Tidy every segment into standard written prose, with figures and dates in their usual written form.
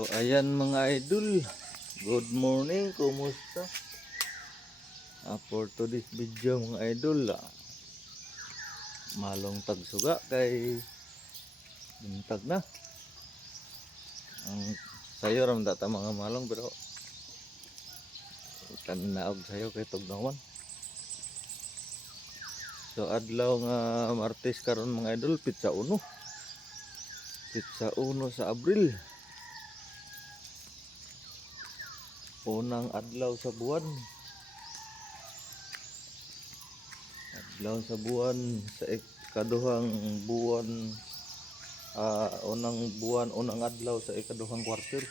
Ayan mga idol, good morning, kumusta? For today's video mga idol, malong tagsuga kay buntag na. Ang sayo ram data mga malong pero tanaog sayo kay tugnawan. So adlaw nga Martes karon mga idol, Pitsa 1 sa Abril. Unang adlaw sa buwan. Adlaw sa buwan sa ikaduhang buwan, unang adlaw sa ikaduhang quarter.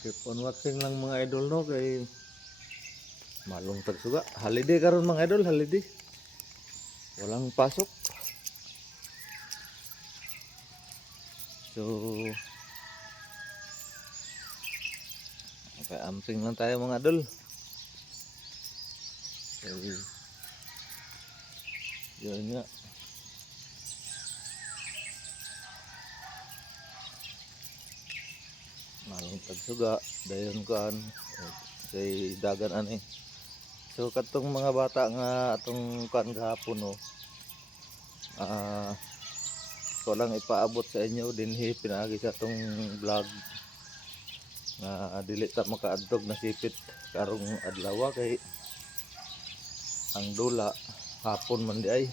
Keep on watching lang mga idol no kay malong tagsuga. Holiday karon mga idol, holiday. Walang pasok. So amping lang tayo mga idol. Yun nga. Malong tagsuga dayon kan say dagan ani. So katong mga bata nga atong kan gahapon no. Ko lang ipaabot sa inyo dinhi pinaagi sa atong vlog nga dili ta makaadtog na sipit karong adlaw kay ang dula hapon man di ay.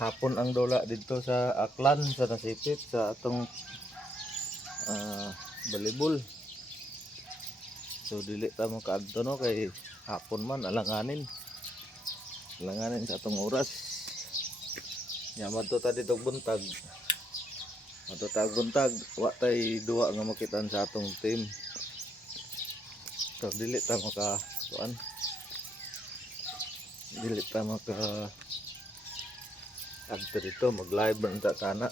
Hapon ang dula dito sa Aklan sa nasipit sa atong balibol. So dili ta makaadto no kay hapon man alanganin sa atong oras. Nya madto ta dito buntag. Matatag buntag wa tay duwa nga makitaan sa atong team. So dili ta maka kuan. Dili ta maka adto dito mag-live man ta kana.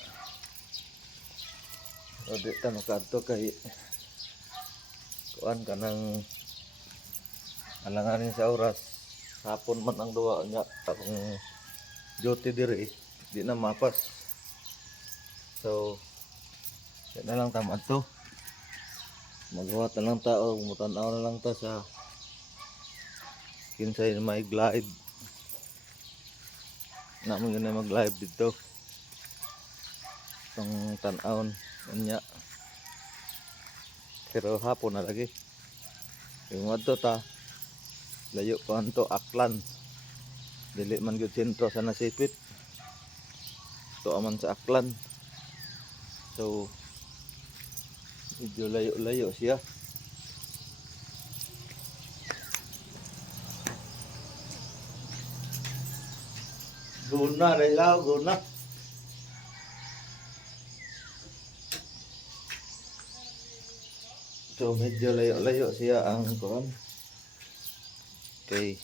So dili ta makaadto kay kuan kanang alanganin sa oras. Hapon man ang duwa nya akong duty diri di na mapas. So yan na lang tama to. Maghuwat na lang tao, mutanaw na lang ta sa kinsay may live. Naman yun na mag-live dito. Itong tanawon niya. Pero hapon na lagi. Yung adto ta layo pa anto Aklan. Dili man gyud sentro sa nasipit. To aman sa Aklan. So medyo layo-layo siya. Guna relaw guna. So medyo layo-layo siya ang kuan. Kay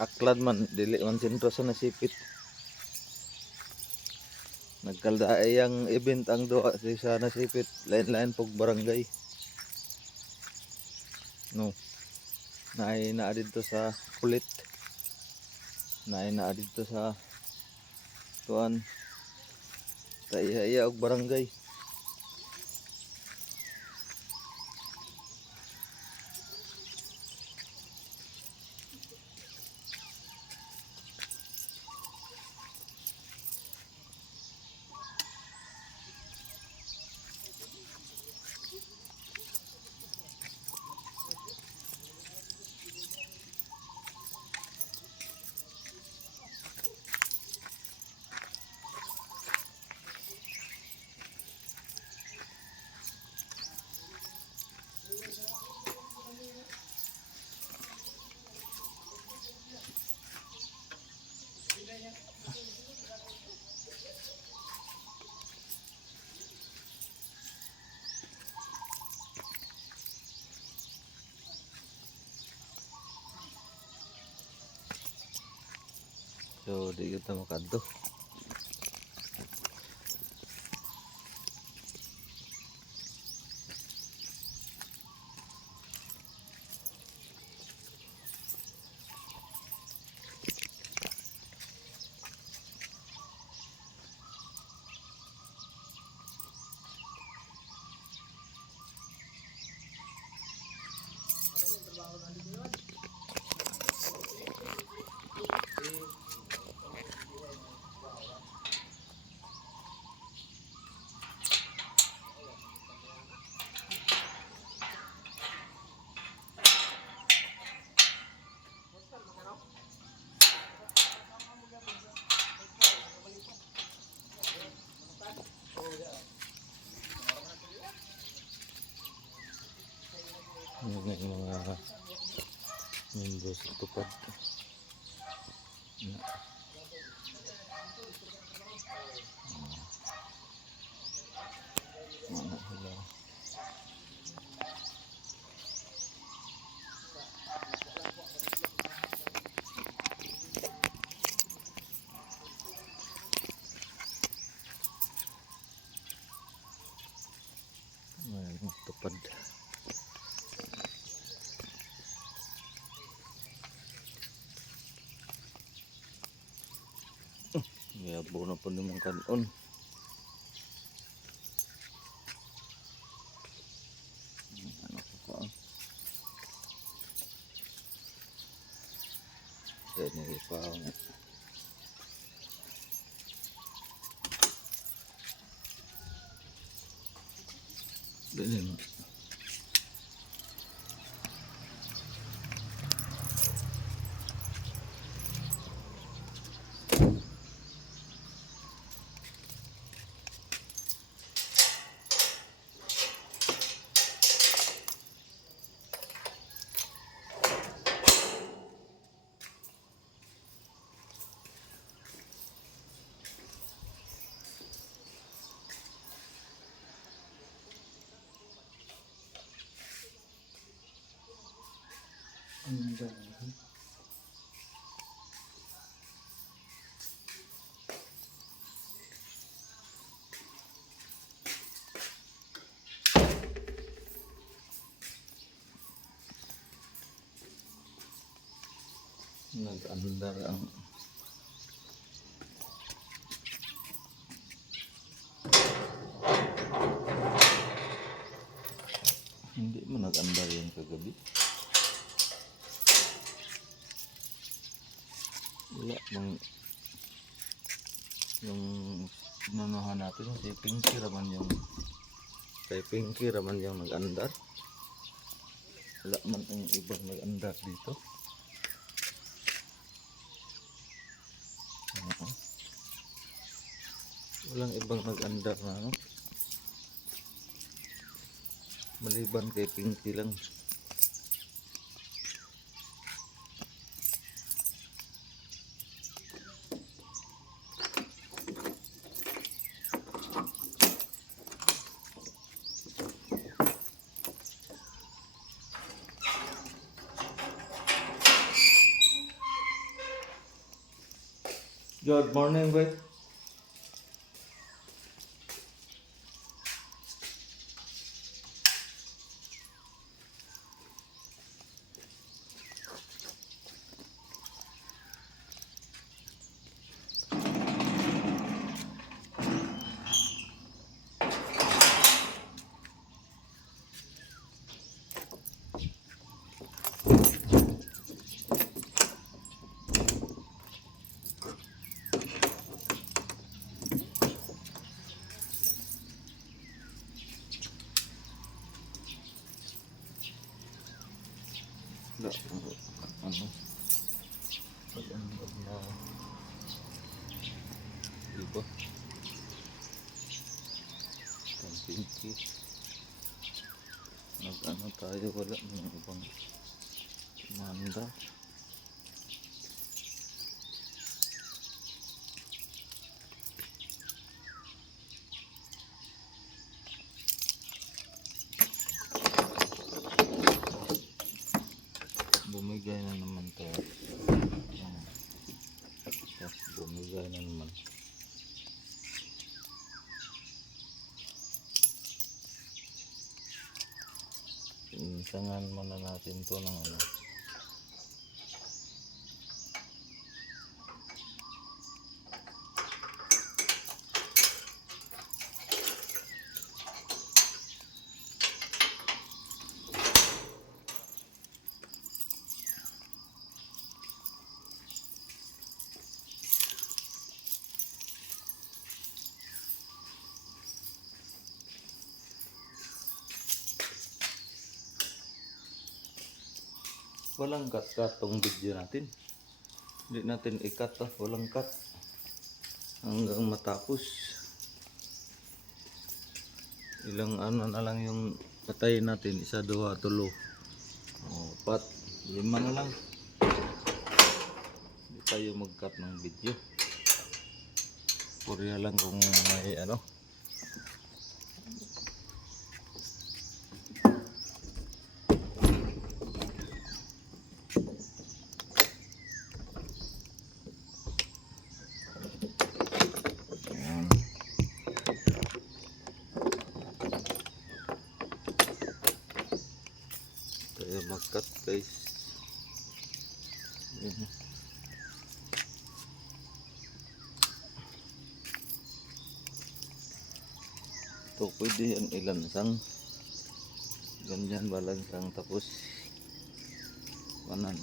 Aklan man dili man sentro sa nasipit. Nagkaldaay ang event ang doa sa nasipit, lain-lain pog barangay. No. Naay naa dito sa Kulit. Naay naa dito sa tuan sa iya og barangay. So di kita makadto. sa tupad. Na. Mana sila. Ayan, tupad. Yabo na po naman kanon. Ano ko pa? Dahil pa ako nga. Dahil mo. Nag-andar ang hindi mo nag-andar yung kagabi. Wala bang yung pinunuhan natin si Pinky raman yung kay Pinky raman yung nag-andar. Wala man ang ibang nag-andar dito. Walang ibang nag-andar na ano. Maliban kay Pinky lang. Good morning, boy. Wala ano. Pag-andar na iba. Ang Pinky. Nag-ano tayo, wala ng ibang manda. Bumigay na naman tayo. Tapos bumigay na naman. Insangan muna natin to ng ano. Walang cut tong video natin. Hindi natin i-cut to. Walang cut. Hanggang matapos. Ilang ano na lang yung patayin natin. 1, 2, 3, 4, 5 na lang. tayo mag-cut ng video. Purya lang kung may ano. Ayan. Tayo mag-cut guys. Ayan. Ito pwede yan ilansang. Ganyan balansang tapos kanan.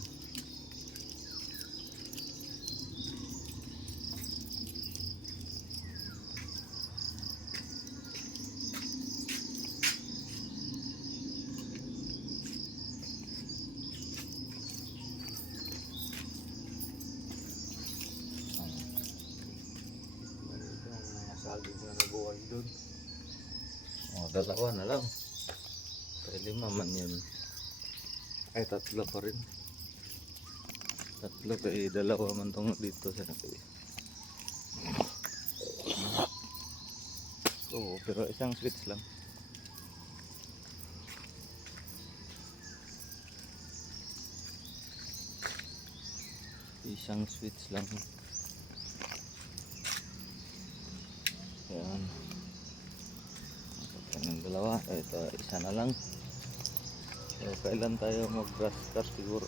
Saging na nabuhay doon. O, dalawa na lang. Kaya 5 man yun. Ay, 3 pa rin. 3 kaya 2 man tong dito sa nakuha. Oo, pero isang switch lang. Isang switch lang. Ayan. Ito ng 2. Ito, isa na lang. So, kailan tayo mag-grass cut siguro?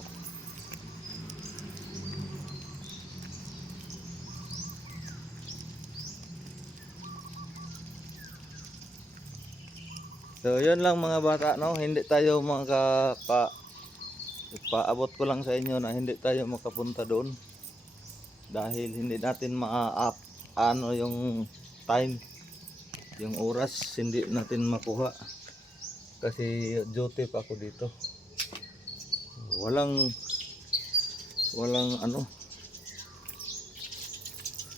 So, yun lang mga bata, no? Hindi tayo ipaabot ko lang sa inyo na hindi tayo makapunta doon. Dahil hindi natin ano yung time, yung oras, hindi natin makuha. Kasi duty pa ako dito. Walang ano,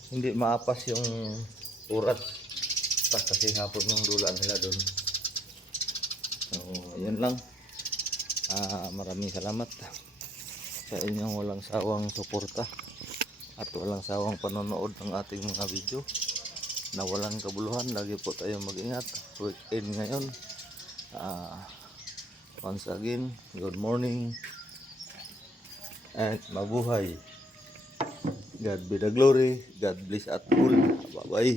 hindi maapas yung oras. Kasi hapon yung dula nila doon. So, yun lang. Maraming salamat sa inyong walang sawang suporta at walang sawang panonood ng ating mga video na walang kabuluhan. Lagi po tayo mag-ingat. Weekend ngayon. Once again, good morning and mabuhay. God be the glory. God bless at all. Bye bye.